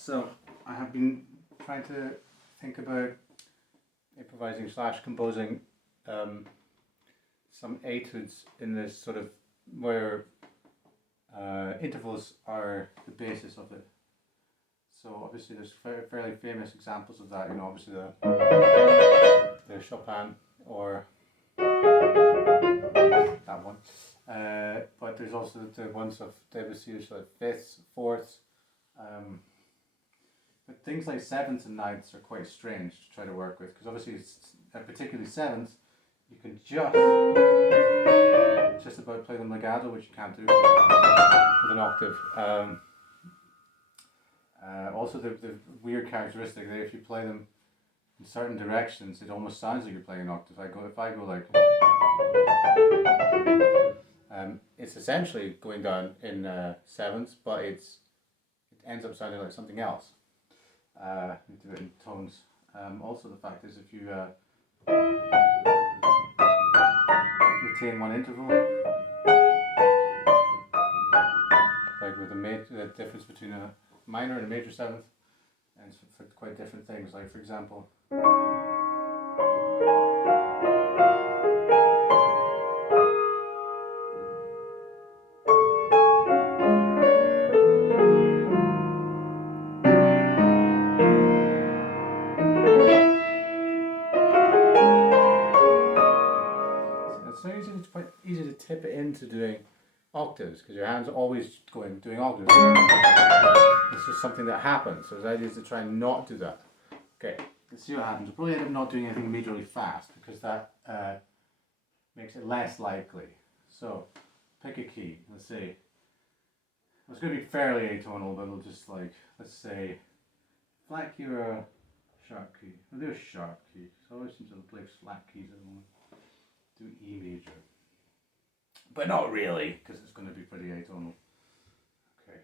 So I have been trying to think about improvising / composing some etudes in this sort of where intervals are the basis of it. So obviously there's fairly famous examples of that. You know, obviously the Chopin or that one. But there's also the ones of Debussy, which are like fifths, fourths. But things like sevenths and ninths are quite strange to try to work with, because obviously, particularly sevenths, you can just about play them legato, which you can't do with an octave. Also, the weird characteristic that if you play them in certain directions, it almost sounds like you're playing an octave. If I go like, it's essentially going down in sevenths, but it ends up sounding like something else. You do it in tones. Also, the fact is, if you retain one interval, like with the difference between a minor and a major seventh, and for quite different things. Like for example, it's quite easy to tip it into doing octaves because your hand's always doing octaves. It's just something that happens. So the idea is to try and not do that. Okay, let's see what happens. We'll probably end up not doing anything majorly fast because that makes it less likely. So pick a key. Let's see. It's going to be fairly atonal, but we'll just let's say flat key or a sharp key. We'll do a sharp key. So I always seem to play flat keys at the moment. Do E major. But not really, because it's going to be pretty atonal. Okay.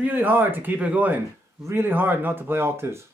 really hard to keep it going. Really hard not to play octaves.